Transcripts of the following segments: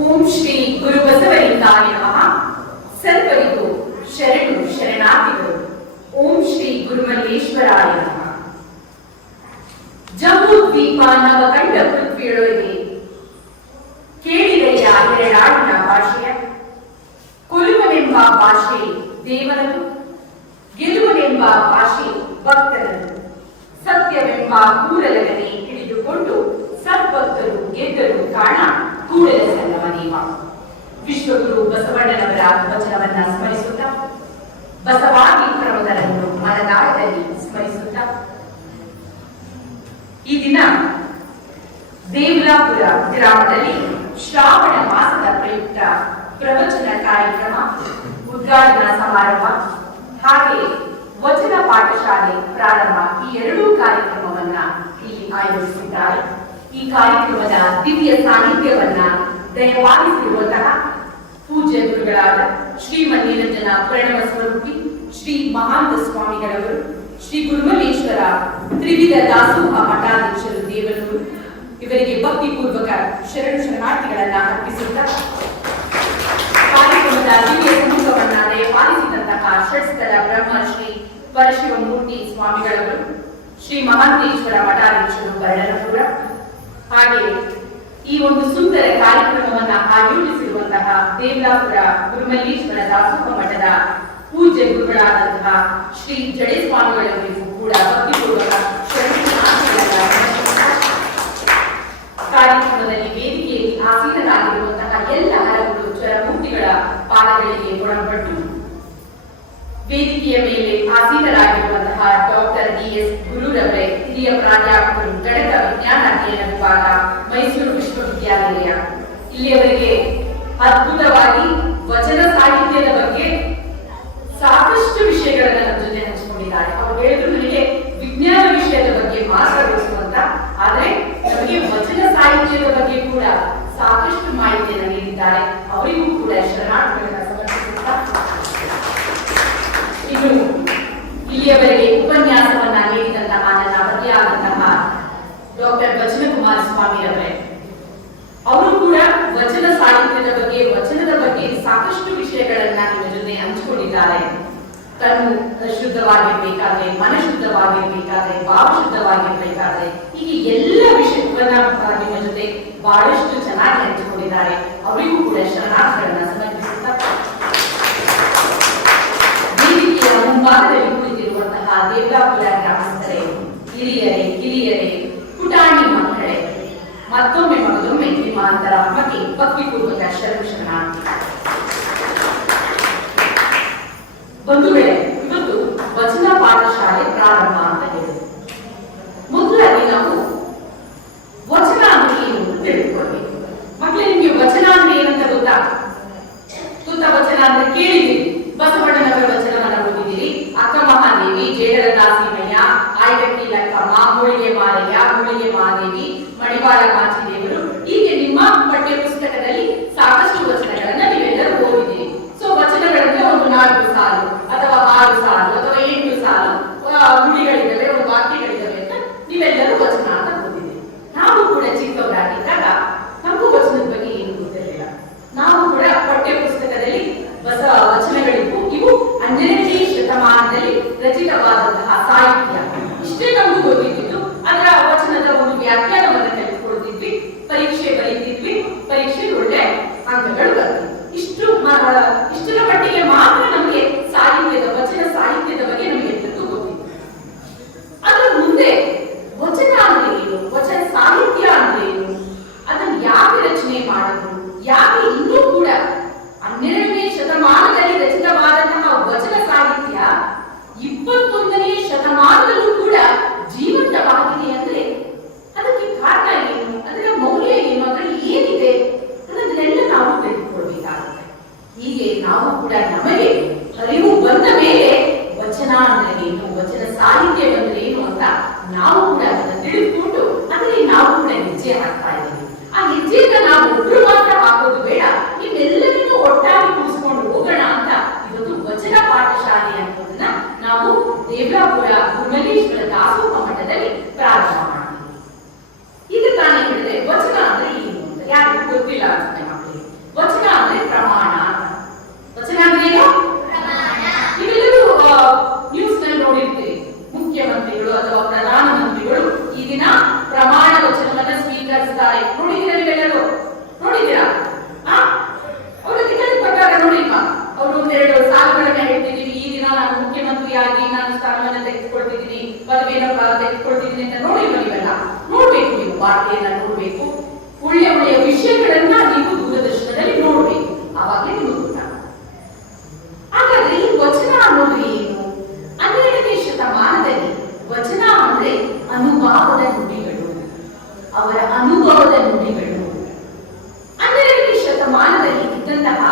ಓಂ ಶ್ರೀ ಗುರು ಬಸವಲಿಂಗಾಯ ನಮಃ. ಸರ್ವರಿಗೂ ಶರಣು ಶರಣಾರ್ಥಿಗಳು. ಓಂ ಶ್ರೀ ಗುರುಮಲ್ಲೇಶ್ವರಾಯ ನಮಃ. ಜಂಬೂ ದ್ವೀಪ ನವಕಂಡ ಪೃಥ್ವಿಯೊಳಗೆ ಕೇಳಿದೆಯ ಎರಡಾಡಿನ ಭಾಷೆಯ ಕೊಲುವನೆಂಬ ಭಾಷೆ ದೇವರದು, ಗೆಲುವನೆಂಬ ಭಾಷೆ ಭಕ್ತರದು. ಸತ್ಯವೆಂಬ ಕೂಡಲಗನೆ ಹಿಡಿದುಕೊಂಡು ಸದ್ಭಕ್ತರು ಗೆದ್ದರು ಕಾರಣ ಕೂಡಲ ಸಂಗಮ ನೇಮ. ವಿಶ್ವಗುರು ಬಸವಣ್ಣನವರ ವಚನವನ್ನ ಸ್ಮರಿಸುತ್ತಾ, ಬಸವಾದಿ ಪ್ರಮದರನ್ನು ಮನದಾಳದಲ್ಲಿ ಸ್ಮರಿಸುತ್ತಾ, ಈ ದಿನ ದೇವಲಾಪುರ ಗ್ರಾಮದಲ್ಲಿ ಶ್ರಾವಣ ಮಾಸದ ಪ್ರಯುಕ್ತ ಪ್ರವಚನ ಕಾರ್ಯಕ್ರಮ, ಉದ್ಘಾಟನಾ ಸಮಾರಂಭ ಹಾಗೆ ವಚನ ಪಾಠಶಾಲೆ ಪ್ರಾರಂಭ, ಈ ಎರಡೂ ಕಾರ್ಯಕ್ರಮವನ್ನ ಇಲ್ಲಿ ಆಯೋಜಿಸಿದ್ದಾರೆ. ಈ ಕಾರ್ಯಕ್ರಮದ ದಿವ್ಯ ಸಾನ್ನಿಧ್ಯವನ್ನ ದಯಪಾಲಿಸಿರುವಂತಹ ಪೂಜ್ಯ ಗುರುಗಳಾದ ಶ್ರೀಮನ್ ನಿರಂಜನ ಪ್ರಣವ ಸ್ವರೂಪಿ ಶ್ರೀ ಮಹಾಂತ ಸ್ವಾಮಿಗಳವರು, ಶ್ರೀ ಗುರುಮಲ್ಲೇಶ್ವರ ತ್ರಿವಿಧ ದಾಸೋಹ ಮಠಾಧೀಶರು ದೇವರೂರು, ಇವರಿಗೆ ಭಕ್ತಿಪೂರ್ವಕ ಶರಣು ಶರಣಾರ್ಥಿಗಳನ್ನ ಅರ್ಪಿಸುತ್ತಾ, ಕಾರ್ಯಕ್ರಮದ ದಿವ್ಯ ಸಮೂಹವನ್ನ ದಯಪಾಲಿಸಿದಂತಹ ಷಟ್ಸ್ಥಳ ಬ್ರಹ್ಮ ಶ್ರೀ ಪರಶಿವಮೂರ್ತಿ ಸ್ವಾಮಿಗಳವರು, ಶ್ರೀ ಮಹಾಂತೇಶ್ವರ ಮಠಾಧೀಶರು ಬಳ್ಳರಪುರ, ಹಾಗೆ ಈ ಒಂದು ಸುಂದರ ಕಾರ್ಯಕ್ರಮವನ್ನ ಆಯೋಜಿಸಿರುವಂತಹ ದೇವಲಾಪುರ ಗುರುಮಲ್ಲೇಶ್ವರ ದಾಸೋಹ ಮಠದ ಪೂಜ್ಯ ಗುರುಗಳಾದಂತಹ ಶ್ರೀ ಜಡೆ ಸ್ವಾಮಿಗಳವರಿಗೂ ಕೂಡ ಭಕ್ತಿಪೂರ್ವಕ ಕಾರ್ಯಕ್ರಮದಲ್ಲಿ ವೇದಿಕೆಯಲ್ಲಿ ಆಸೀನರಾಗಿರುವಂತಹ ಎಲ್ಲ ಹಲವು ಚರಮೂರ್ತಿಗಳ ಪಾದಗಳಿಗೆ ಒಳಪಟ್ಟು ವೇದಿಕೆಯ ಮೇಲೆ ಆಸೀನರಾಗಿರುವಂತಹ ಡಾಕ್ಟರ್ ಡಿ.ಎಸ್. ಗುರುರವರೇ, ಹಿರಿಯ ಪ್ರಾಧ್ಯಾಪಕರು, ಗಣಕ ವಿಜ್ಞಾನ ಅಧ್ಯಯನ ವಿಭಾಗ, ಮೈಸೂರು ವಿಶ್ವವಿದ್ಯಾನಿಲಯ, ಇಲ್ಲಿಯವರೆಗೆ ಅದ್ಭುತವಾಗಿ ವಚನ ಸಾಹಿತ್ಯದ ಬಗ್ಗೆ ಸಾಕಷ್ಟು ವಿಷಯಗಳನ್ನ ನಮ್ಮ ಜೊತೆ ಹಂಚಿಕೊಂಡಿದ್ದಾರೆ. ಅವರು ಹೇಳಿದ್ರು ನನಗೆ ವಿಜ್ಞಾನ ವಿಷಯದ ಬಗ್ಗೆ ಮಾತನಾಡಿಸು ಅಂತ, ಆದ್ರೆ ನಮಗೆ ವಚನ ಸಾಹಿತ್ಯದ ಬಗ್ಗೆ ಕೂಡ ಸಾಕಷ್ಟು ಮಾಹಿತಿಯನ್ನು ನೀಡಿದ್ದಾರೆ. ಅವರಿಗೂ ಕೂಡ ಶರಣಾರ್ಥಿಗಳನ್ನ ಸಮರ್ಪಿಸುತ್ತಾ, ಇನ್ನು ಇಲ್ಲಿಯವರೆಗೆ ಉಪನ್ಯಾಸವನ್ನ ನೀಡಿದಂತಹ ನನ್ನ ಪತಿಯಾದಂತಹ ಡಾಕ್ಟರ್ ವಚನಕುಮಾರ ಸ್ವಾಮಿ ಅವರೇ, ಅವರು ಕೂಡ ವಚನ ಸಾಹಿತ್ಯದ ಬಗ್ಗೆ, ವಚನದ ಬಗ್ಗೆ ಸಾಕಷ್ಟು ವಿಷಯಗಳನ್ನ ನಿಮ್ಮ ಜೊತೆ ಹಂಚಿಕೊಂಡಿದ್ದಾರೆ. ಕಣ್ಣು ಶುದ್ಧವಾಗಿರ್ಬೇಕಾದ್ರೆ, ಮನ ಶುದ್ಧವಾಗಿರ್ಬೇಕಾದ್ರೆ, ಭಾವ ಶುದ್ಧವಾಗಿರ್ಬೇಕಾದ್ರೆ, ಹೀಗೆ ಎಲ್ಲ ವಿಷಯವನ್ನ ನಿಮ್ಮ ಜೊತೆ ಬಹಳಷ್ಟು ಚೆನ್ನಾಗಿ ಹಂಚಿಕೊಂಡಿದ್ದಾರೆ. ಅವರಿಗೂ ಕೂಡ ಶರಣಾರ್ಥಿಗಳನ್ನ ಸಮರ್ಪಿಸುತ್ತಾ, ವೇದಿಕೆಯ ಮುಂಭಾಗದಲ್ಲಿ ಕುಳಿತಿರುವಂತಹ ದೇವಲಾಪುರ ಗ್ರಾಮಸ್ಥರೇ, ಹಿರಿಯರೇ, ಕಿರಿಯರೇ, ಪುಟಾಣಿ ಮಕ್ಕಳೇ, ಮತ್ತೊಮ್ಮೆ ಮಗದೊಮ್ಮೆ ನಿಮ್ಮಾಂತರ ಅಮ್ಮಕ್ಕೆ ಭಕ್ತಿಪೂರ್ವಕ ಶರಣು ಶರಣಾರ್ಥಿ. ಬಂಧುಗಳೇ, ಇವತ್ತು ವಚನ ಪಾಠಶಾಲೆ ಪ್ರಾರಂಭ ಅಂತ ಹೇಳಿದೆ. ಮೊದಲಾಗಿ ನಾವು ವಚನ ಅಂದ್ರೆ ಏನು ಅಂತ ತಿಳ್ಕೊಳ್ಬೇಕು. ಮಕ್ಕಳೇ, ನಿಮಗೆ ವಚನ ಅಂದ್ರೆ ಏನಂತ ಗೊತ್ತಾ? ವಚನ ಅಂದ್ರೆ ಕೇಳಿದ್ದೀರಿ, ಬಸವಣ್ಣನವರ ವಚನವನ್ನ ಓದಿದ್ದೀರಿ, ಅಕ್ಕ ಮಹಾದೇವಿ, ಜೇಡರ ದಾಸಿಮಯ್ಯ, ಆಯ್ಗಟ್ಟಿ ಲಕ್ಕಮ್ಮ, ಮುಳಿಗೆ ಮಾರಯ್ಯ, ಮುಳಿಗೆ ಮಹಾದೇವಿ, ಮಣಿವಾಳ ಮಾಚಿದೇವರು, ಹೀಗೆ ನಿಮ್ಮ ಪಠ್ಯ ಪುಸ್ತಕದಲ್ಲಿ ಸಾಕಷ್ಟು ವಚನಗಳನ್ನ ನೀವೆಲ್ಲರೂ ಓದಿದ್ದೀರಿ. ಸೊ ವಚನಗಳಂದ್ರೆ ಒಂದು 4 ಸಾಲು ಅಥವಾ 6 ಸಾಲು ಅಥವಾ 8 ಸಾಲು ನುಡಿಗಳಿದ್ದಾವೆ, ಒಂದು ವಾಕ್ಯಗಳಿದ್ದಾವೆ ಅಂತ ನೀವೆಲ್ಲರೂ ವಚನ ಅಂತ ಓದಿದ್ದೀರಿ. ನಾವು ಕೂಡ ಚಿಕ್ಕವರಾಗಿದ್ದಾಗ ನಮಗೂ ವಚನದ ಬಗ್ಗೆ ಏನು ಗೊತ್ತಿರಲಿಲ್ಲ. ನಾವು ಕೂಡ ಪಠ್ಯ ಪುಸ್ತಕದಲ್ಲಿ ವಚನಗಳಿಗೂ ಇವು 12ನೇ ಶತಮಾನದಲ್ಲಿ ರಚಿತವಾದಂತಹ ಸಾಹಿತ್ಯ, ಇಷ್ಟೇ ನಮಗೂ ಗೊತ್ತಿದ್ದು. ಅದರ ವಚನದ ಒಂದು ವ್ಯಾಖ್ಯಾನವನ್ನು ತೆಗೆದುಕೊಳ್ತಿದ್ವಿ, ಪರೀಕ್ಷೆ ಬರೀತಿದ್ವಿ, ಪರೀಕ್ಷೆ ಒಳ್ಳೆ ಬರೆದಂತಹ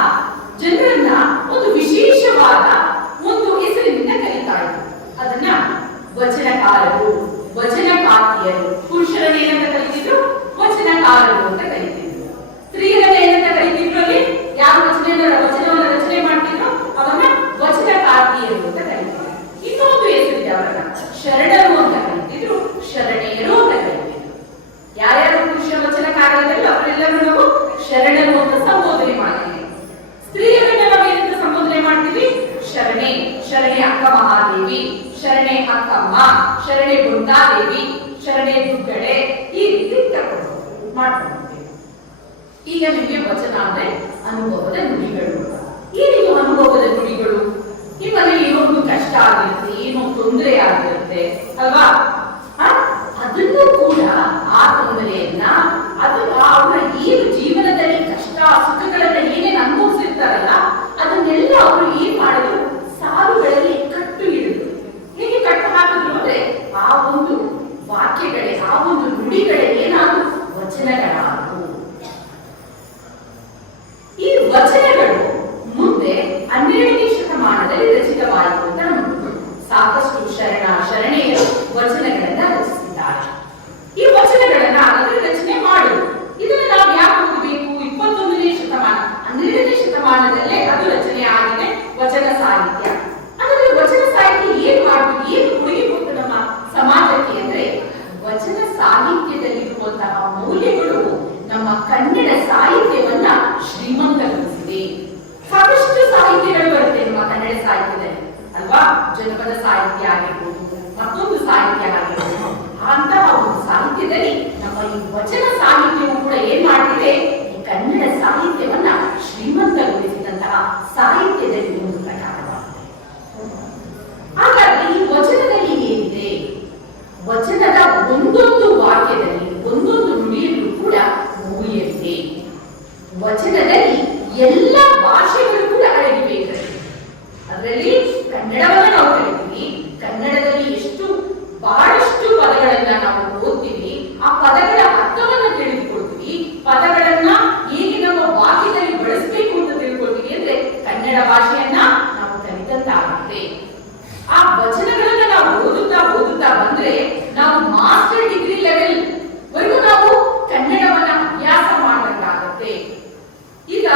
ಜನರನ್ನ ಒಂದು ವಿಶೇಷವಾದ ಒಂದು ಹೆಸರಿನಿಂದ ಕರೀತಾ ಇದ್ರು. ಅದನ್ನ ವಚನಕಾರರು, ವಚನಕಾರ್ತಿಯರು. ಪುರುಷರನ್ನ ಏನಂತ ಕರೀತಿದ್ರು? ವಚನಕಾರರು ಅಂತ ಕರೀತಿದ್ರು. ಸ್ತ್ರೀಯರನ್ನ ಏನಂತ ಕರೀತಿದ್ರು? ಅಲ್ಲಿ ಯಾರು ವಚನವನ್ನ ರಚನೆ ಮಾಡ್ತಿದ್ರು ಅವನ್ನ ವಚನಕಾರ್ತಿಯರು ಅಂತ ಕರೀತಿದ್ರು. ಇನ್ನೊಂದು ಹೆಸರಿದೆ ಅವರನ್ನ ಶರಣರು ಅಂತ ಕರೀತಿದ್ರು, ಶರಣೆಯರು ಅಂತ ಕರೀತಿದ್ರು. ಯಾರ್ಯಾರು ಪುರುಷ ವಚನಕಾರರಲ್ಲ ಅವರೆಲ್ಲರೂ ನಾವು ಶರಣರು ಅಂತ ಸಂಬೋಧನೆ ಮಾಡ್ತೀವಿ. ಸ್ತ್ರೀಯರನ್ನ ನಾವು ಏನಂತ ಸಂಬೋಧನೆ ಮಾಡ್ತೀವಿ? ಶರಣೆ, ಶರಣೆ ಅಕ್ಕ ಮಹಾದೇವಿ, ಶರಣೆ ಅಕ್ಕಮ್ಮ, ಶರಣೆ ಬೃಂದಾದೇವಿ, ಶರಣೆ ದುಗ್ಗಡೆ, ಈ ರೀತಿ ಮಾಡ್ಕೊಂಡಿದ್ದೀವಿ. ಈಗ ನಿಮಗೆ ವಚನ ಅಂದ್ರೆ ಅನುಭವದ ನುಡಿಗಳು. ಏನಿದು ಅನುಭವದ ನುಡಿಗಳು? ನಿಮ್ಮಲ್ಲಿ ಏನೋ ಒಂದು ಕಷ್ಟ ಆಗಿರುತ್ತೆ, ಏನೋ ತೊಂದರೆ ಆಗಿರುತ್ತೆ ಅಲ್ವಾ? ಅದನ್ನು ಕೂಡ ಆ ತೊಂದರೆಯನ್ನ ಅವರ ಏನು ಜೀವನದಲ್ಲಿ ಕಷ್ಟ ಸುಖಗಳನ್ನ ಏನೇನು ಅನುಭವಿಸಿರ್ತಾರಲ್ಲ ಅದನ್ನೆಲ್ಲ ಅವರು ಏನ್ ಮಾಡಿದ್ರು? ಸಾಲುಗಳಲ್ಲಿ ಕಟ್ಟು ಹಿಡಿದ್ರು. ಹೇಗೆ ಕಟ್ಟು ಹಾಕಿದ್ರು ಅಂದ್ರೆ ಆ ಒಂದು ವಾಕ್ಯಗಳೇ, ಆ ಒಂದು ನುಡಿಗಳೇ ಏನಾದ್ರು ವಚನಗಳಾದವು. ಈ ವಚನಗಳು ಮುಂದೆ 12ನೇ ಶತಮಾನದಲ್ಲಿ ರಚಿತವಾಯಿತು ಅಂತ ನಮಗೆ ಸಾಕಷ್ಟು ಶರಣೆಯರು ವಚನಗಳನ್ನ ರಚಿಸಿದ್ದಾರೆ. ಈ ವಚನಗಳನ್ನ ಅದರ ರಚನೆ ಮಾಡುವುದು ಇದನ್ನ ನಾವು ಯಾಕೆ ಓದಬೇಕು? 21ನೇ ಶತಮಾನ, 12ನೇ ಶತಮಾನದಲ್ಲೇ ಅದು ರಚನೆ ಆಗಿದೆ ವಚನ ಸಾಹಿತ್ಯ. ಆದರೆ ವಚನ ಸಾಹಿತ್ಯ ಏನ್ ಮಾಡ್ತೀವಿ, ಏನು ಕೊಡುಗೆ ಕೊಟ್ಟು ನಮ್ಮ ಸಮಾಜಕ್ಕೆ ಅಂದ್ರೆ ವಚನ ಸಾಹಿತ್ಯದಲ್ಲಿರುವಂತಹ ಮೌಲ್ಯಗಳು ನಮ್ಮ ಕನ್ನಡ ಸಾಹಿತ್ಯವನ್ನ ಶ್ರೀಮಂತಗೊಳಿಸಿದೆ. ಸಾಕಷ್ಟು ಸಾಹಿತ್ಯಗಳು ಬರುತ್ತೆ ನಮ್ಮ ಕನ್ನಡ ಸಾಹಿತ್ಯದಲ್ಲಿ ಅಲ್ವಾ? ಜನಪದ ಸಾಹಿತ್ಯ ಆಗಿರ್ಬೋದು, ಮತ್ತೊಂದು ಸಾಹಿತ್ಯ ಆಗಿರ್ಬೋದು. ಅಂತಹ ಒಂದು ಸಾಹಿತ್ಯದಲ್ಲಿ ನಮ್ಮ ಈ ವಚನ ಸಾಹಿತ್ಯವು ಕೂಡ ಏನ್ ಮಾಡ್ತಿದೆ? ಈ ಕನ್ನಡ ಸಾಹಿತ್ಯವನ್ನ ಶ್ರೀಮಂತಗೊಳಿಸಿದಂತಹ ಸಾಹಿತ್ಯದಲ್ಲಿ ಒಂದು ಪ್ರಕಾರವಾಗಿದೆ. ಹಾಗಾಗಿ ಈ ವಚನದಲ್ಲಿ ಏನಿದೆ? ವಚನದ ಒಂದೊಂದು ವಾಕ್ಯದಲ್ಲಿ, ಒಂದೊಂದು ನುಡಿಯಲ್ಲೂ ಕೂಡ ಮೌಲ್ಯವಿದೆ. ವಚನದಲ್ಲಿ ಎಲ್ಲ ಭಾಷೆಗಳು ಕೂಡ ಅಡಗಿವೆ. ಅದರಲ್ಲಿ ಕನ್ನಡವನ್ನ ನಾವು ಕಲಿತೀವಿ. ಕನ್ನಡದಲ್ಲಿ ಬಹಳಷ್ಟು ಪದಗಳನ್ನ ನಾವು ಓದ್ತೀವಿ. ಆ ಪದಗಳ ಅರ್ಥವನ್ನ ತಿಳಿದುಕೊಳ್ತೀವಿ. ಪದಗಳನ್ನ ಹೇಗೆ ನಮ್ಮ ವಾಕ್ಯದಲ್ಲಿ ಬಳಸಬೇಕು ಅಂತ ತಿಳ್ಕೊಳ್ತೀವಿ. ಅಂದ್ರೆ ಕನ್ನಡ ಭಾಷೆಯನ್ನ ನಾವು ಕಲಿತಂತಾಗುತ್ತೆ. ಆ ವಚನಗಳನ್ನ ನಾವು ಓದುತ್ತಾ ಬಂದ್ರೆ ನಾವು ಮಾಸ್ಟರ್ ಡಿಗ್ರಿ ಲೆವೆಲ್ ವರೆಗೂ ನಾವು ಕನ್ನಡವನ್ನ ಅಭ್ಯಾಸ ಮಾಡಬೇಕಾಗುತ್ತೆ. ಈಗ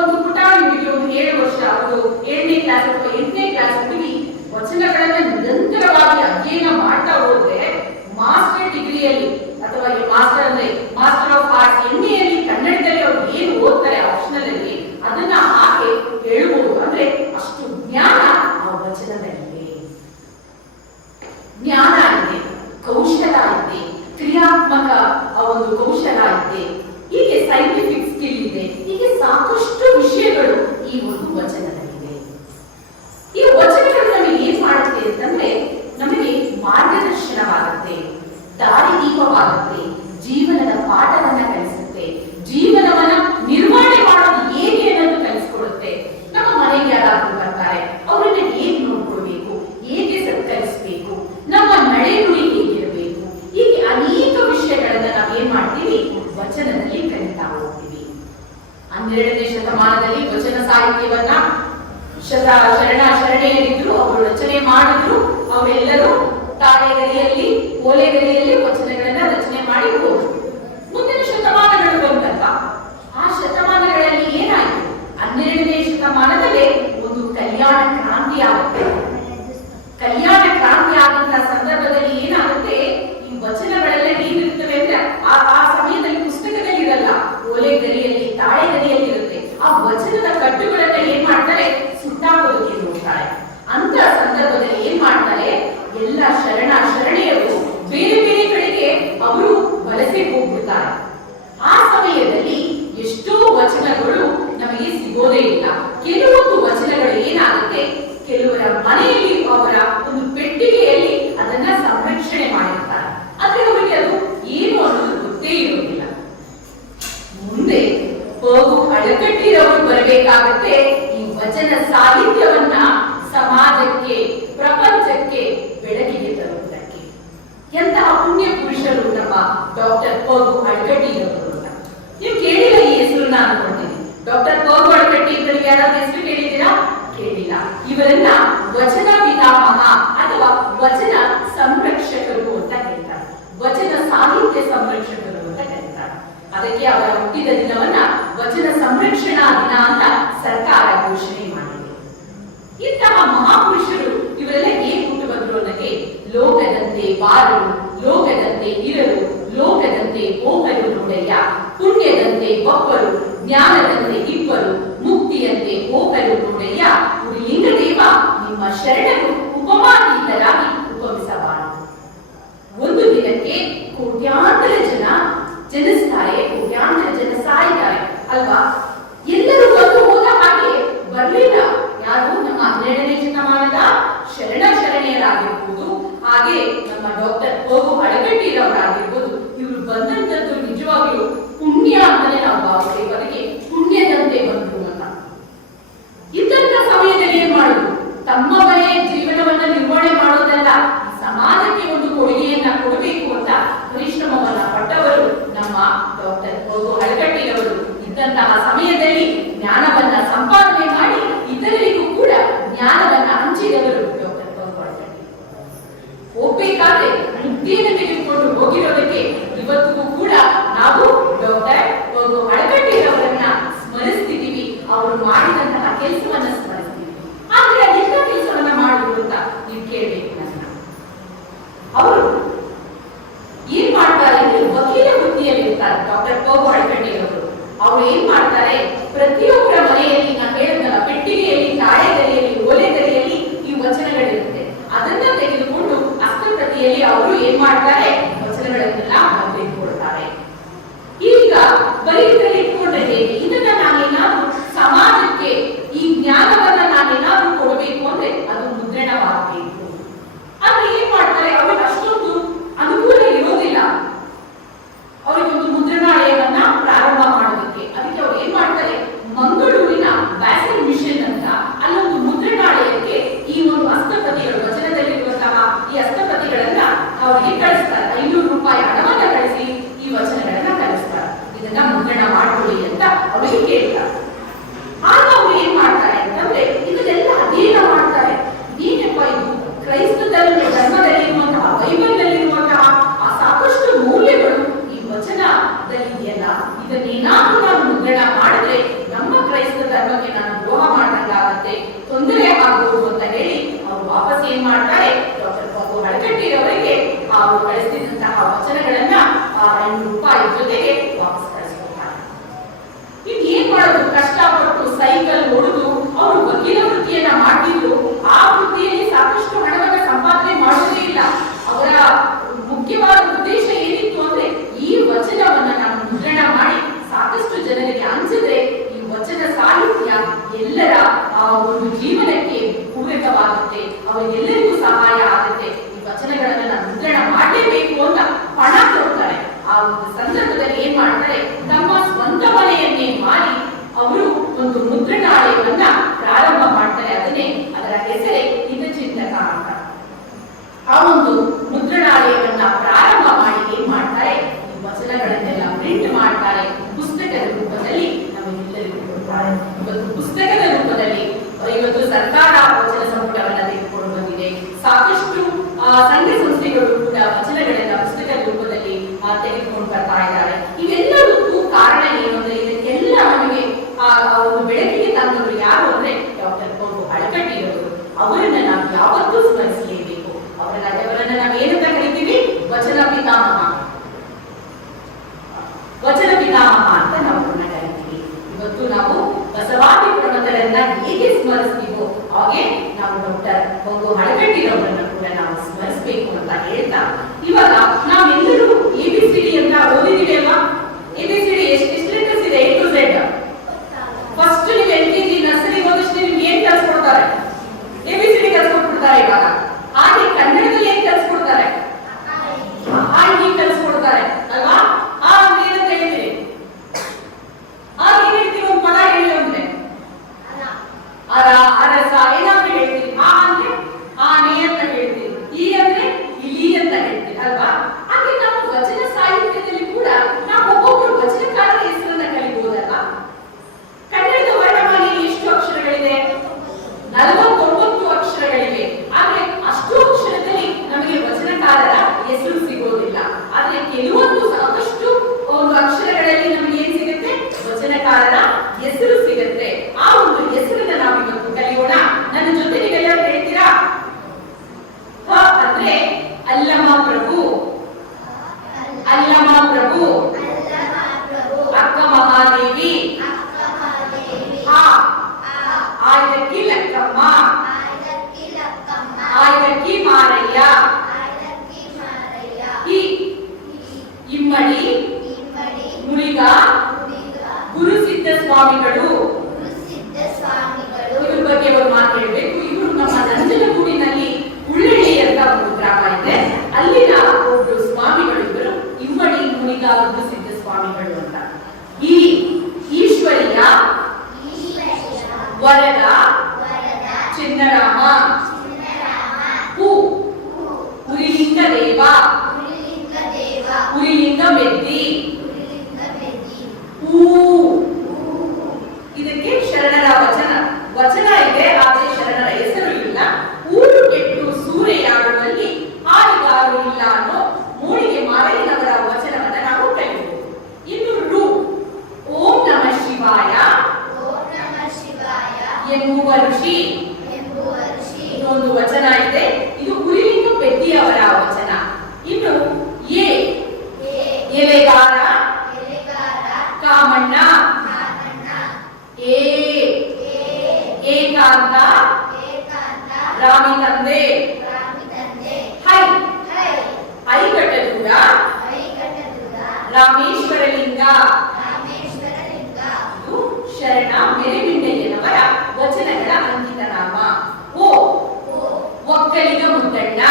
ಒಂದು ಪುಟಾಣಿ ಹುಡುಗಿ, ಒಂದು 7 ವರ್ಷ, ಒಂದು 7ನೇ ಕ್ಲಾಸ್ ಅಥವಾ 8ನೇ ಕ್ಲಾಸ್ ಹುಡುಗಿ ವಚನಗಳನ್ನ ನಿರಂತರವಾಗಿ ಅಧ್ಯಯನ ಮಾಡ್ತಾ ಹೋದ್ರೆ ಮಾಸ್ಟರ್ ಡಿಗ್ರಿಯಲ್ಲಿ ಅಥವಾ ಮಾಸ್ಟರ್ ಆಫ್ ಆರ್ಟ್ಸ್ MA ಕನ್ನಡದಲ್ಲಿ ಅವ್ರು ಏನು ಓದ್ತಾರೆ ಆಪ್ಷನಲ್ ಅಲ್ಲಿ ಅದನ್ನ ಹಾಗೆ ಹೇಳ್ಬೋದು. ಅಂದ್ರೆ ಅಷ್ಟು ಜ್ಞಾನ ಆ ವಚನದಲ್ಲಿದೆ. ಜ್ಞಾನ ಇದೆ, ಕೌಶಲ ಇದೆ, ಕ್ರಿಯಾತ್ಮಕ ಒಂದು ಕೌಶಲ ಇದೆ, ಹೀಗೆ ಸೈಂಟಿಫಿಕ್ ಸ್ಕಿಲ್ ಇದೆ. ಹೀಗೆ ಸಾಕಷ್ಟು ವಿಷಯಗಳು ಈ ಒಂದು ವಚನದಲ್ಲಿದೆ. ಈ ವಚನಗಳು ನಮಗೆ ಏನ್ ಮಾಡುತ್ತೆ ಅಂತಂದ್ರೆ ನಮಗೆ ಮಾರ್ಗದರ್ಶನವಾಗುತ್ತೆ, ದಾರಿದೀಪವಾಗುತ್ತೆ, ಜೀವನದ ಪಾಠವನ್ನ ಕಲಿಸುತ್ತೆ, ಜೀವನವನ್ನ ನಿರ್ವಹಣೆ ಮಾಡೋದು ಹೇಗೆ ಅನ್ನೋದು ಕಲಿಸ್ಕೊಡುತ್ತೆ. ನಮ್ಮ ಮನೆಗೆ ಯಾರಾದ್ರೂ ಬರ್ತಾರೆ, ಅವರನ್ನ ಹೇಗೆ ನೋಡ್ಕೊಳ್ಬೇಕು, ಹೇಗೆ ಸತ್ಕರಿಸಬೇಕು, ನಮ್ಮ ನಡೆ ನುಡಿ ಹೇಗಿರಬೇಕು, ಹೀಗೆ ಅನೇಕ ವಿಷಯಗಳನ್ನ ನಾವು ಏನ್ ಮಾಡ್ತೀವಿ? ವಚನದಲ್ಲಿ ಕಲಿತಾ ಹೋಗ್ತೀವಿ. 12ನೇ ಶತಮಾನದಲ್ಲಿ ವಚನ ಸಾಹಿತ್ಯವನ್ನ ಶರಣೆಯರಿದ್ರು, ಅವರು ರಚನೆ ಮಾಡಿದ್ರು. ಅವರೆಲ್ಲರೂ ತಾಳೆಗರಿಯಲ್ಲಿ, ಓಲೆಗರಿಯಲ್ಲಿ ವಚನಗಳನ್ನ ರಚನೆ ಮಾಡಿ ಹೋದ್ರು. ಮುಂದಿನ ಶತಮಾನಗಳು ಬಂದಾಗ ಆ ಶತಮಾನಗಳಲ್ಲಿ ಏನಾಯ್ತು? 12ನೇ ಶತಮಾನದಲ್ಲಿ ಒಂದು ಕಲ್ಯಾಣ ಕ್ರಾಂತಿ ಆಗುತ್ತೆ. ಕಲ್ಯಾಣ ಕ್ರಾಂತಿ ಆದಂತಹ ಸಂದರ್ಭದಲ್ಲಿ ಏನಾಗುತ್ತೆ? ಈ ವಚನಗಳೆಲ್ಲ ಏನಿರ್ತವೆ ಅಂದ್ರೆ ಆ ಸಮಯದಲ್ಲಿ ಪುಸ್ತಕದಲ್ಲಿರಲ್ಲ, ಓಲೆಗರಿಯಲ್ಲಿ, ತಾಳೆಗರಿಯಲ್ಲಿ ಇರುತ್ತೆ. ಆ ವಚನದ ಕಟ್ಟುಗಳನ್ನ ಏನ್ ಮಾಡ್ತಾರೆ? ಸುಟ್ಟಾಕೋದಕ್ಕೆ ನೋಡ್ತಾಳೆ. ಅಂತ ಸಂದರ್ಭದಲ್ಲಿ ಏನ್ ಮಾಡ್ತಾರೆ? ಎಲ್ಲ ಶರಣೆಯರು ಬೇರೆ ಬೇರೆ ಕಡೆಗೆ ಅವರು ವಲಸೆ ಹೋಗ್ಬಿಡ್ತಾರೆ. ಆ ಸಮಯದಲ್ಲಿ ಎಷ್ಟೋ ವಚನಗಳು ನಮಗೆ ಸಿಗೋದೇ ಇಲ್ಲ. ಕೆಲವೊಂದು ವಚನಗಳು ಏನಾಗುತ್ತೆ? ಕೆಲವರ ಮನೆಯಲ್ಲಿ, ಅವರ ಒಂದು ಪೆಟ್ಟಿಗೆಯಲ್ಲಿ ಅದನ್ನ ಸಂರಕ್ಷಣೆ ಮಾಡಿರ್ತಾರೆ. ಆದ್ರೆ ಅವರಿಗೆ ಅದು ಏನು ಅನ್ನೋದು ಗೊತ್ತೇ ಇರೋದಿಲ್ಲ. ಮುಂದೆ ಹೋಗು ಅಡಕಟ್ಟಿರವರು ಬರಬೇಕಾಗುತ್ತೆ ಈ ವಚನ ಸಾಹಿತ್ಯವನ್ನ ಸಮಾಜಕ್ಕೆ, ಪ್ರಪಂಚಕ್ಕೆ ಬೆಳಕಿಗೆ ತರುವುದಕ್ಕೆ. ಎಂತಹ ಪುಣ್ಯ ಪುರುಷರು ನಮ್ಮ ಡಾಕ್ಟರ್ ಪಗು ಅಡಕಟ್ಟಿರವರು. ನೀವು ಕೇಳಿಲ್ಲ ಈ ಹೆಸರು? ನಾನು ನೋಡ್ತೀನಿ ಡಾಕ್ಟರ್ ಪಗು ಯಾರಾದ್ರೂ ಹೆಸರು ಕೇಳಿದ್ದೀರಾ? ಕೇಳಿಲ್ಲ. ಇವರನ್ನ ವಚನ ಪಿತಾಮಹ ಅಥವಾ ವಚನ ಸಂರಕ್ಷಕರು ಅಂತ ಕರೀತಾರೆ. ವಚನ ಸಾಹಿತ್ಯ ಸಂರಕ್ಷಕರು ಅಂತ ಕರೀತಾರೆ. ಅದಕ್ಕೆ ಅವರ ಹುಟ್ಟಿದ ದಿನವನ್ನ ವಚನ ಸಂರಕ್ಷಣಾ ದಿನ ಅಂತ ಸರ್ಕಾರ ಘೋಷಣೆ ಮಾಡಿದೆ. ಇಂತಹ ಮಹಾಪುರುಷರು ಇವರೆಲ್ಲ ಹೇಗೆ ಹುಟ್ಟು ಬಂದ್ರು ಅನ್ನೋಕೆ ಲೋಕದಂತೆ ಬಾರಲು, ಲೋಕದಂತೆ ಇರಲು, ಲೋಕದಂತೆ ಹೋಗಲು ನೋಡಯ್ಯ, ಪುಣ್ಯದಂತೆ ಒಬ್ಬರು, ಜ್ಞಾನದಂತೆ ಇಬ್ಬರು, ಮುಕ್ತಿಯಂತೆ ಹೋಗಲು ನೋಡಯ್ಯ, ಲಿಂಗದೇವ ನಿಮ್ಮ ಶರಣರು ಉಪಮಾತೀತರಾಗಿ ಉಪಮಿಸಬಾರದು. ಒಂದು ದಿನಕ್ಕೆ ಕೋಟ್ಯಾಂತರ ಜನ ಜನಿಸ್ತಾರೆ, ಕೋಟ್ಯಾಂತರ ಜನ ಸಾಯ್ತಾರೆ ಅಲ್ವಾ? ಎಲ್ಲರೂ ಬಂದು ಹೋದ ಹಾಗೆ ಬರ್ಲಿಲ್ಲ. ಯಾರು? ನಮ್ಮ 12ನೇ ಶತಮಾನದ ಶರಣೆಯರಾಗಿರ್ಬೋದು, ಹಾಗೆ ನಮ್ಮ ಡಾಕ್ಟರ್ ಹೋಗು ಅಳಗಟ್ಟಿರವರಾಗಿರ್ಬೋದು. ಇವರು ಬಂದಂತದ್ದು ನಿಜವಾಗ್ಲೂ ಪುಣ್ಯ ಅಂತಾನೆ ನಾವು ಭಾವಿಸ್ತೇವೆ. ಅದಕ್ಕೆ ಪುಣ್ಯದಂತೆ ಬಂದ್ರು ಅಂತ. ಇದ್ದಂತ ಸಮಯದಲ್ಲಿ ಏನ್ ಮಾಡುದು? ತಮ್ಮ ಮನೆಯ ಜೀವನವನ್ನ ನಿರ್ವಹಣೆ ಮಾಡೋದಲ್ಲ, ಸಮಾಜಕ್ಕೆ ಒಂದು ಕೊಡುಗೆಯನ್ನ ಕೊಡಬೇಕು ಅಂತ ಪರಿಶ್ರಮವನ್ನ ಪಟ್ಟವರು ನಮ್ಮ ಡಾಕ್ಟರ್ ಹೋಗು ಅಳಗಟ್ಟಿರವರು. ಇದ್ದಂತಹ ಸಮಯದಲ್ಲಿ ಜ್ಞಾನವನ್ನ ಸಂಪಾದನೆ ಮಾಡಿ ಇತರರಿಗೂ ಕೂಡ ಜ್ಞಾನವನ್ನ ಹಂಚಿದವರು ಡಾಕ್ಟರ್ ಹೋಗು ಅಳಗಟ್ಟಿ. ಹೋಗ್ಬೇಕಾದ್ರೆ ಮುಕ್ತಿಯನ್ನು ತೆಗೆದುಕೊಂಡು ಹೋಗಿರೋದಕ್ಕೆ ಇವತ್ತಿಗೂ ಕೂಡ ನಾವು ಡಾಕ್ಟರ್ ಹೋಗು ಅಳಗಟ್ಟಿರವರನ್ನ ಸ್ಮರಿಸ್ತಿದ್ದೀವಿ. ಅವರು ಮಾಡಿದಂತಹ ಕೆಲಸವನ್ನ ಸ್ಮರಿಸ್ತೀವಿ. ಆದ್ರೆ ಅದೆಲ್ಲ ಕೆಲಸವನ್ನ ಮಾಡುವುದು ಅಂತ ನೀವು ಕೇಳಬೇಕು ನನ್ನ. ಅವರು ಏನ್ ಮಾಡ್ತಾರೆ ಅಂದ್ರೆ ವಕೀಲ ವೃತ್ತಿಯಲ್ಲಿ ಇರ್ತಾರೆ ಡಾಕ್ಟರ್ ಹೋಗು ಅಳಗಟ್ಟಿರವರು. ಅವ್ರು ಏನ್ ಮಾಡ್ತಾರೆ? ಪ್ರತಿಯೊಬ್ಬರ ಮನೆಯಲ್ಲಿ ನಾನು ಹೇಳಿದ್ನಲ್ಲ, ಪೆಟ್ಟಿಗೆಯಲ್ಲಿ, ತಾಳೆಗರಿಯಲ್ಲಿ, ಓಲೆಗರಿಯಲ್ಲಿ ಈ ವಚನಗಳಿರುತ್ತೆ. ಅದನ್ನ ತೆಗೆದುಕೊಂಡು ಹಸ್ತಪ್ರತಿಯಲ್ಲಿ ಅವರು ಏನ್ ಮಾಡ್ತಾರೆ? ವಚನಗಳನ್ನೆಲ್ಲ ಬರೆದಿಟ್ಕೊಳ್ತಾರೆ. ಈಗ ಬರೀದಲ್ಲಿ ಇಟ್ಕೊಂಡ್ರೆ ಹೇಗೆ? ಇದನ್ನ ನಾನೇನಾದ್ರೂ ಸಮಾಜಕ್ಕೆ ಈ ಜ್ಞಾನವನ್ನ ನಾನೇನಾದ್ರೂ ಕೊಡಬೇಕು ಅಂದ್ರೆ ಅದು ಮುದ್ರಣವಾಗಬೇಕು. ಆದ್ರೆ ಏನ್ ಮಾಡ್ತಾರೆ? ಅವ್ರಿಗೆ ಅಷ್ಟೊಂದು ಅನುಕೂಲ ಇರೋದಿಲ್ಲ ಅವರಿಗೊಂದು ಮುದ್ರಣಾಲಯವನ್ನ ಪ್ರಾರಂಭ ಮಾಡೋದಕ್ಕೆ. ಅದಕ್ಕೆ ಅವ್ರು ಏನ್ ಮಾಡ್ತಾರೆ? ಮಂಗಳೂರಿನ ಬ್ಯಾಸಲ್ ಮಿಷನ್ ಅಂತ ಅಲ್ಲೊಂದು ಮುದ್ರಣಾಲಯಕ್ಕೆ ಈ ಒಂದು ಹಸ್ತಪ್ರತಿಗಳು, ವಚನದಲ್ಲಿರುವಂತಹ ಈ ಹಸ್ತಪ್ರತಿಗಳನ್ನ ಅವರಿಗೆ ಕಳಿಸ್ತಾರೆ. 500 ರೂಪಾಯಿ ಹಣವನ್ನ ಕಳಿಸಿ ಈ ವಚನಗಳನ್ನ ಕಳಿಸ್ತಾರೆ. ಇದನ್ನ ಮುದ್ರಣ ಮಾಡ್ಕೊಳ್ಳಿ ಅಂತ ಅವರಿಗೆ ಕೇಳ್ತಾರೆ. ಆಗ ಅವ್ರು ಏನ್ ಮಾಡ್ತಾರೆ ಅಂತಂದ್ರೆ ಇದನ್ನೆಲ್ಲ ಅಧ್ಯಯನ ಮಾಡ್ತಾರೆ. ಏನಪ್ಪ ಇದು? ಕ್ರೈಸ್ತ ಧರ್ಮದಲ್ಲಿ ಇರುವಂತಹ, ಬೈಬಲ್ನಲ್ಲಿರುವಂತಹ ಆ ಸಾಕಷ್ಟು ಮೌಲ್ಯಗಳು ಈ ವಚನದಲ್ಲಿ ಇದೆಯಲ್ಲ, ಇದನ್ನೇನಾದ್ರೂ ನಾನು ಮುದ್ರಣ ಮಾಡಿದ್ರೆ ನಮ್ಮ ಕ್ರೈಸ್ತ ಧರ್ಮಕ್ಕೆ ನಾನು ದ್ರೋಹ ಮಾಡಿದಂಗಾಗತ್ತೆ, ತೊಂದರೆ ಆಗಬಹುದು ಅಂತ ಹೇಳಿ ಅವರು ವಾಪಸ್ ಏನ್ ಮಾಡ್ತಾರೆ? ಡಾಕ್ಟರ್ ಹೋಗು ಅಳಗಟ್ಟಿರವರಿಗೆ ಅವರು ಕಳಿಸ್ತಿದ್ದಂತಹ ವಚನಗಳನ್ನ 2 ರೂಪಾಯಿ ಜೊತೆಗೆ ವಾಪಸ್ ಕಳಿಸ್ಕೊಡ್ತಾರೆ. ಇನ್ ಏನ್ ಮಾಡೋದು? ಕಷ್ಟಪಟ್ಟು ಸೈಕಲ್ ಹೊಡೆದು ಅವರು ವಕೀಲ ವೃತ್ತಿಯನ್ನ ಮಾಡ್ತಿದ್ರು. ಆ ವೃತ್ತಿಯಲ್ಲಿ ಸಾಕಷ್ಟು ಹಣವನ್ನ ಸಂಪಾದನೆ ಮಾಡೋದೇ ಇಲ್ಲ. ಅವರ ಮುಖ್ಯವಾದ ಉದ್ದೇಶ ಏನಿತ್ತು ಅಂದ್ರೆ ಈ ವಚನವನ್ನ ನಾವು ಮುದ್ರಣ ಮಾಡಿ ಸಾಕಷ್ಟು ಜನರಿಗೆ ಹಂಚಿದ್ರೆ ಈ ವಚನ ಸಾಹಿತ್ಯ ಎಲ್ಲರ ಒಂದು ಜೀವನಕ್ಕೆ ಪೂರಕವಾಗುತ್ತೆ, ಅವರಿಗೆಲ್ಲರಿಗೂ ಸಹಾಯ ಆಗುತ್ತೆ. ಈ ವಚನಗಳನ್ನ ನಾವು ಮುದ್ರಣ ಮಾಡಲೇಬೇಕು ಅಂತ ಪಣ ಕೊಡ್ತಾರೆ. ಆ ಒಂದು ಸಂದರ್ಭದಲ್ಲಿ ಏನ್ ಮಾಡ್ತಾರೆ? ತಮ್ಮ ಸ್ವಂತ ಮನೆಯನ್ನೇ ಮಾರಿ ಅವರು ಒಂದು ಮುದ್ರಣಾಲಯವನ್ನ ಪ್ರಾರಂಭ ಮಾಡ್ತಾರೆ. ಅದರ ಹೆಸರೇ ಹಿತಚಿಂತಕ ಅಂತ. ಆ ಒಂದು ಮುದ್ರಣಾಲಯವನ್ನ ಪ್ರಾರಂಭ ಮಾಡಿ ಏನ್ ಮಾಡ್ತಾರೆ? ಈ ವಚನಗಳನ್ನೆಲ್ಲ ಪ್ರಿಂಟ್ ಮಾಡ್ತಾರೆ. ಪುಸ್ತಕದ ರೂಪದಲ್ಲಿ ನಮಗೆಲ್ಲರಿಗೂ ಕೊಡ್ತಾರೆ. ಇವತ್ತು ಪುಸ್ತಕದ ರೂಪದಲ್ಲಿ ಇವತ್ತು ಸರ್ಕಾರ ವಚನ ಸಂಪುಟವನ್ನ ತೆಗೆದುಕೊಂಡು ಬಂದಿದೆ. ಸಾಕಷ್ಟು ಸಂಘ ಸಂಸ್ಥೆಗಳು ಕೂಡ ವಚನಗಳೆಲ್ಲ ಪುಸ್ತಕದ ರೂಪದಲ್ಲಿ ತೆಗೆದುಕೊಂಡು ಬರ್ತಾ ಇದ್ದಾರೆ. ಇವೆಲ್ಲದಕ್ಕೂ ಕಾರಣ ಏನು ಅಂದ್ರೆ ಇದಕ್ಕೆಲ್ಲ ನಮಗೆ ಒಂದು ಬೆಳಕಿಗೆ ತಂದವರು ಯಾರು ಅಂದ್ರೆ ಡಾಕ್ಟರ್ ಹೋಗು ಅಳಗಟ್ಟಿರವರು. ಅವರನ್ನ ನಾವು ಯಾವತ್ತೂ ಸ್ಮರಿಸಲೇಬೇಕು. ಅವರನ್ನ ನಾವೇನಂತ ಕರಿತೀವಿ? ವಚನ ಪಿತಾಮಹ. ವಚನ ಪಿತಾಮಹ ಅಂತ ನಾವು ಅವ್ರನ್ನ ಕರಿತೀವಿ. ಇವತ್ತು ನಾವು ಬಸವಾದಿ ಪ್ರಮಥರನ್ನ ಹೇಗೆ ಸ್ಮರಿಸ್ತೀವೋ ಹಾಗೆ ನಾವು ಡಾಕ್ಟರ್ ಹೋಗು ಅಳಗಟ್ಟಿರವರನ್ನ ಕೂಡ ನಾವು ಸ್ಮರಿಸಬೇಕು ಅಂತ ಹೇಳ್ತಾ, ಇವಾಗ ನಾವೆಲ್ಲರೂ ABCD ಅಂತ ಓದಿದೀವಿ ಅಲ್ವಾ? ABCD ಎಷ್ಟು ಲೆಟರ್ಸ್ ಇದೆ? A to Z. ಫಸ್ಟ್ ನೀವು LKG ನರ್ಸರಿ ಓದಿದ್ರೆ ನಿಮ್ಗೆ ಏನ್ ಕಲ್ಸ್ಕೊಡ್ತಾರೆ? ABCD ಕಲ್ಸ್ಕೊಟ್ಬಿಡ್ತಾರೆ. ಇವಾಗ ಹಾಗೆ ಕನ್ನಡದಲ್ಲಿ ಏನ್ ಕಲ್ಸ್ಕೊಡ್ತಾರೆ? ಆ ಈ ಕಲ್ಸ್ಕೊಡ್ತಾರೆ ಅಲ್ವಾ? ಆ ಅಂದ್ರೆ ಏನಂತ ಹೇಳ್ತೀರಿ? ಆ ಏನ್ ಹೇಳ್ತೀವಿ? ಒಂದು ಪದ ಹೇಳಿ ಅಂದ್ರೆ ಅರ, ಅರಸ ಏನಾದ್ರೂ ಹೇಳ್ತೀರಿ. ಆ ಅಂದ್ರೆ ಆನೆ ಅಂತ ಹೇಳ್ತೀರಿ. ಈ ಅಂದ್ರೆ ಇಲಿ ಅಂತ ಹೇಳ್ತೀರಿ ಅಲ್ವಾ? ಹಾಗೆ ನಾವು ವಚನ ಸಾಹಿತ್ಯದಲ್ಲಿ ಕೂಡ ನಾವು ಒಬ್ಬೊಬ್ರು ವಚನಕಾರರ ಹೆಸರನ್ನ ಕಲಿಬಹುದಲ್ಲ? ಸ್ವಾಮಿಗಳು ಇವ್ರ ಬಗ್ಗೆ ಒಂದು ಮಾತು ಹೇಳಬೇಕು. ಇವರು ನಮ್ಮ ನಂಜನಗೂಡಿನಲ್ಲಿ ಉಳ್ಳಳ್ಳಿ ಅಂತ ಒಂದು ಗ್ರಾಮ ಇದೆ. ಅಲ್ಲಿನ ಒಬ್ಬರು ಸ್ವಾಮಿಗಳು ಇವರು ಇಮ್ಮಡಿ ಮುನಿಗಾಲದ ಸಿದ್ಧ ಸ್ವಾಮಿಗಳು ಅಂತ. ಈ ಈಶ್ವರಿಯ ವರದ ಚಿನ್ನರಾಮ ಉರಿಲಿಂಗ ದೇವ ಉರಿಲಿಂಗ ಮೆದ್ದಿ ಇದಕ್ಕೆ ಶರಣರ ವಚನ ಇದೆ, ಆದರೆ ಶರಣರ ಹೆಸರು ಇಲ್ಲ. ಊರು ಕೆಟ್ಟು ಸೂರೆಯಾಡುವಲ್ಲಿ ಹಾಡಿಗಾರು ಇಲ್ಲ ಅನ್ನೋ ಮೂಡಿಗೆ ಮಾರಯ್ಯನವರ ವಚನವನ್ನ ನಾವು ಕಲಿಯಬಹುದು. ಇನ್ನು ರು ಓಂ ನಮಃ ಶಿವಾಯ ಎಂಬುವ ಋಷಿ ಒಂದು ವಚನ ಇದೆ. ಇದು ಉರಿಲಿಂಗ ಪೆದ್ದಿಯವರ ವಚನ. ಇನ್ನು ಎಲೆಗಾರ ಕಾಮಣ್ಣ ಏಕಾಂತ ರಾಮಿ ತಂದೆ ಐಕಟದೂರ ರಾಮೇಶ್ವರಲಿಂಗ ಶರಣ ಮೆರೆಬಿಂಡಯ್ಯನವರ ವಚನಗಳ ಅಂಕಿತ ನಾಮ. ಒಕ್ಕಲಿಗ ಮುದ್ದಣ್ಣ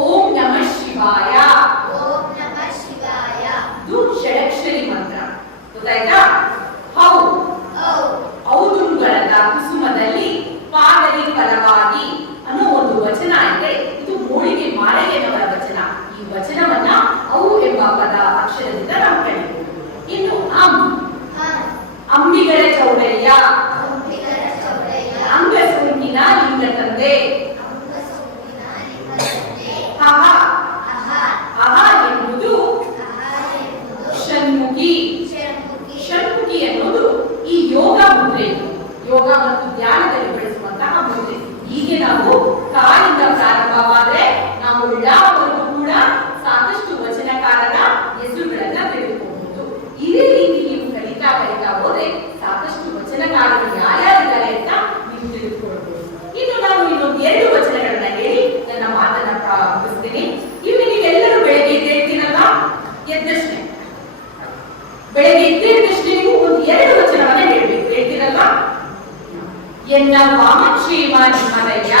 ಓಂ ನಮಃ ಶಿವಾಯ ಇದು ಷಡಕ್ಷರಿ ಮಂತ್ರ. ಗೊತ್ತಾಯ್ತಾ? ಔದುಂಗಳದ ಕುಸುಮದಲ್ಲಿ ಪಾದಲಿ ಫಲವಾಗಿ ಅನ್ನೋ ಒಂದು ವಚನ ಇದೆ. ಇದು ಮೂಡಿಗೆ ಮಾರಯ್ಯನವರ ವಚನ. ಈ ವಚನವನ್ನ ಅವು ಎಂಬ ಪದ ಅಕ್ಷರದಿಂದ ನಾವು ಕಲಿಯಬಹುದು. ಇನ್ನು ಅಂಬಿಗರ ಚೌಡಯ್ಯ ಅಂಗಸೂರ್ಗಿನ ಲಿಂಗ ತಂದೆ ಎನ್ನುವುದು ಷಣ್ಮುಖಿ ಎನ್ನುವುದು ಈ ಯೋಗ ಮುದ್ರೆ, ಯೋಗ ಮತ್ತು ಧ್ಯಾನದಲ್ಲಿ ಬಳಸುವಂತಹ ಮುದ್ರೆ. ಹೀಗೆ ನಾವು ಕಾಯಿಂದ ಪ್ರಾರಂಭವಾದರೆ ನಾವು ಉಳ್ಳಾವರೆಗೂ ಕೂಡ ಸಾಕಷ್ಟು ವಚನಕಾರರ ಹೆಸರುಗಳನ್ನ ತಿಳಿದುಕೊಳ್ಳಬಹುದು. ಇದೇ ರೀತಿ ನೀವು ಕಲಿತಾ ಹೋದ್ರೆ ಸಾಕಷ್ಟು ವಚನಕಾರರು ಯಾರ್ಯಾರಿದ್ದಾರೆ ಅಂತ ನೀವು ತಿಳಿದುಕೊಳ್ಳಬಹುದು. ಇನ್ನು ನಾನು ಇನ್ನೊಂದು 2 ವಚನಗಳನ್ನ ಹೇಳಿ ನನ್ನ ಮಾತನ್ನ ಮುಗಿಸ್ತೀನಿ. ಇಲ್ಲಿ ನೀವೆಲ್ಲರೂ ಬೆಳಗ್ಗೆ ಎದ್ದೇಳ್ತೀನಲ್ಲ, ಬೆಳಗ್ಗೆ ಎದ್ದೇಳಿದಷ್ಟೇ ನೀವು ಒಂದು 2 ವಚನವನ್ನ ಹೇಳ್ಬೇಕು. ಹೇಳ್ತೀರಲ್ಲ, ಎನ್ನ ವಾಮಕ್ಷೇಮ ನಿಮ್ಮದಯ್ಯ.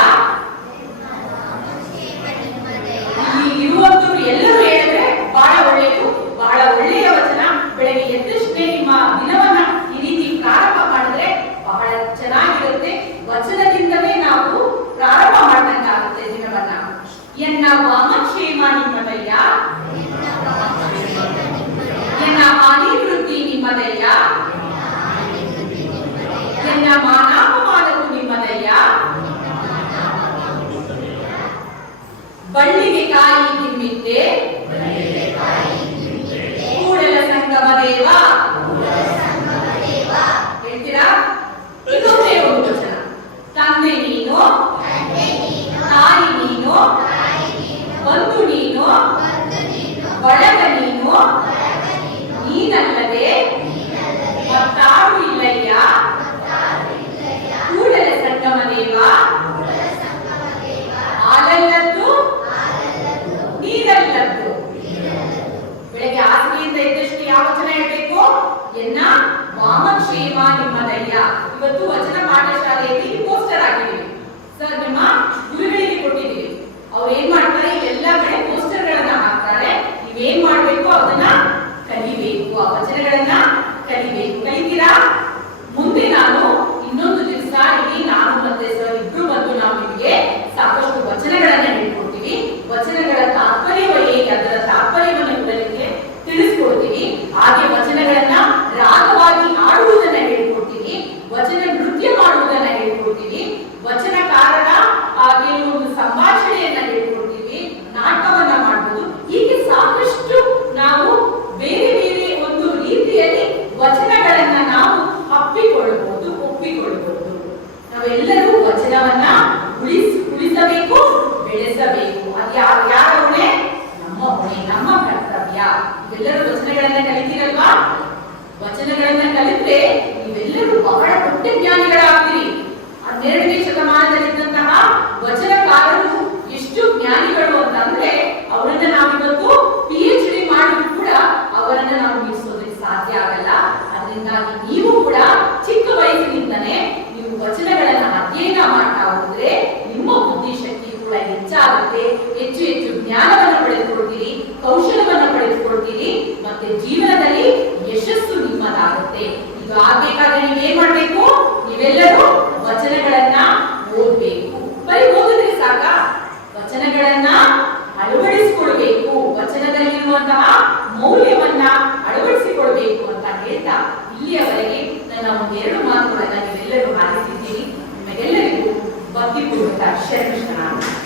ಇರುವಂತವ್ರು ಎಲ್ಲರೂ ಹೇಳಿದ್ರೆ ಬಹಳ ಒಳ್ಳೆಯದು, ಬಹಳ ಒಳ್ಳೆಯ ವಚನ. ಬೆಳಗ್ಗೆ ಎದ್ದಷ್ಟೇ ನಿಮ್ಮ ದಿನವನ್ನ ಈ ರೀತಿ ಪ್ರಾರಂಭ ಮಾಡಿದ್ರೆ ಬಹಳ ಚೆನ್ನಾಗಿರುತ್ತೆ. ವಚನದಿಂದಲೇ ನಾವು ಪ್ರಾರಂಭ ಮಾಡಿದಂತಾಗುತ್ತೆ ದಿನವನ್ನ. ಎನ್ನ ವಾಮಕ್ಷೇಮ ನಿಮ್ಮದಯ್ಯ, ಎನ್ನ ಹಾನಿ ವೃದ್ಧಿ ನಿಮ್ಮದಯ್ಯ, ಎನ್ನ ಮಾನಾಪಮಾನವು ನಿಮ್ಮದಯ್ಯ, ಬಳ್ಳಿಗೆ ಕಾಯಿ ತಿಮ್ಮಿದ್ದೆ ಕೂಡಲ ಸಂಗಮ ದೇವ. ಹೇಳ್ತೀರಾ? ಇನ್ನೊಂದೇ ಒಂದು ವಚನ. ತಂದೆ ನೀನು, ತಾಯಿ ನೀನು, ಬಂಧು ನೀನು, ಬಳಗ ನೀನು, ನೀನಲ್ಲದೆ ಮತ್ತಾರು ಇಲ್ಲಯ್ಯ, ಕೂಡಲ ಸಂಗಮ ದೇವ. ಹಾಲಲ್ಲದ್ದು ನೀರಲ್ಲದ್ದು. ಬೆಳಗ್ಗೆ ಹಾಸಿಗೆಯಿಂದ ಎದ್ದಷ್ಟು ಯಾವ ವಚನ ಹೇಳ್ಬೇಕು? ಎನ್ನ ವಾಮಕ್ಷೇಮ ನಿಮ್ಮದಯ್ಯ. ಇವತ್ತು ವಚನ ಪಾಠಶಾಲೆಯಲ್ಲಿ ಪೋಸ್ಟರ್ ಹಾಕಿದ್ದೀವಿ ಸರ್, ನಿಮ್ಮ ಗುರುಗಳಿಗೆ ಕೊಟ್ಟಿದ್ದೀವಿ. ಅವ್ರು ಏನ್ ಮಾಡ್ತಾರೆ, ಎಲ್ಲ ಕಡೆ ಪೋಸ್ಟರ್ ಗಳನ್ನ ಹಾಕ್ತಾರೆ. ನೀವೇನ್ ಮಾಡ್ಬೇಕು, ಅದನ್ನ ಕಲಿಬೇಕು, ಆ ವಚನಗಳನ್ನ ಕಲಿಬೇಕು. ಕಲಿತೀರಾ? ಮುಂದೆ ನಾನು ಇನ್ನೊಂದು ದಿವಸ ಇಲ್ಲಿ ನಾನು ಮತ್ತೆ ಸರ್ ಇಬ್ರು ಬಂದು ನಾವು ನಿಮಗೆ ಸಾಕಷ್ಟು ವಚನಗಳನ್ನ ಹೇಳ್ಕೊಡ್ತೀವಿ. ವಚನಗಳ ತಾತ್ಪರ್ಯ ಹೇಗೆ, ಅದರ ತಾತ್ಪರ್ಯವನ್ನು ನಿಮಗೆ ತಿಳಿಸ್ಕೊಡ್ತೀವಿ. ಹಾಗೆ ವಚನಗಳನ್ನ ರಾಗವಾಗಿ ಆಡುವುದನ್ನ ಹೇಳ್ಕೊಡ್ತೀವಿ, ವಚನ ನೃತ್ಯ ಮಾಡುವುದನ್ನ ಹೇಳ್ಕೊಡ್ತೀವಿ, ವಚನಕಾರರ ಕೆಲವೊಂದು ಸಂಭಾಷಣೆಯನ್ನ ಹೇಳ್ಕೊಡ್ತೀವಿ, ನಾಟಕವನ್ನ ಮಾಡಬಹುದು. ಹೀಗೆ ಸಾಕಷ್ಟು ನಾವು ಬೇರೆ ಬೇರೆ ಒಂದು ರೀತಿಯಲ್ಲಿ ವಚನಗಳನ್ನ ನಾವು ಸಾಧ್ಯ ಆಗಲ್ಲ. ಅದರಿಂದಾಗಿ ನೀವು ಕೂಡ ಚಿಕ್ಕ ವಯಸ್ಸಿನಿಂದಲೇ ನೀವು ವಚನಗಳನ್ನ ಅಧ್ಯಯನ ಮಾಡ್ತಾ ಹೋದ್ರೆ ನಿಮ್ಮ ಬುದ್ಧಿಶಕ್ತಿ ಕೂಡ ಹೆಚ್ಚಾಗುತ್ತೆ. ಹೆಚ್ಚು ಹೆಚ್ಚು ಜ್ಞಾನವನ್ನು ಪಡೆದುಕೊಳ್ತೀರಿ, ಕೌಶಲವನ್ನು ಪಡೆದುಕೊಳ್ತೀರಿ, ಮತ್ತೆ ಜೀವನದಲ್ಲಿ ಯಶಸ್ಸು ನಿಮ್ಮದಾಗುತ್ತೆ. ಇದು ಆಗ್ಬೇಕಾದ್ರೆ ನೀವೇನ್ ಮಾಡ್ಬೇಕು? ನೀವೆಲ್ಲರೂ ವಚನಗಳನ್ನ ಓದ್ಬೇಕು. ಬರೀ ಓದಿದ್ರೆ ಸಾಕ? ವಚನಗಳನ್ನ ಅಳವಡಿಸಿಕೊಳ್ಬೇಕು. ವಚನದಲ್ಲಿರುವಂತಹ ಮೌಲ್ಯವನ್ನ ಅಳವಡಿಸಿಕೊಳ್ಬೇಕು ಅಂತ ಹೇಳ್ತಾ ಇಲ್ಲಿಯವರೆಗೆ ನನ್ನ ಒಂದೆರಡು ಮಾತುಗಳನ್ನ ನೀವೆಲ್ಲರೂ ಆಲಿಸಿದ್ದೀರಿ. ನಿಮಗೆಲ್ಲರಿಗೂ ಭಕ್ತಿಪೂರ್ವಕ ಶರಣು.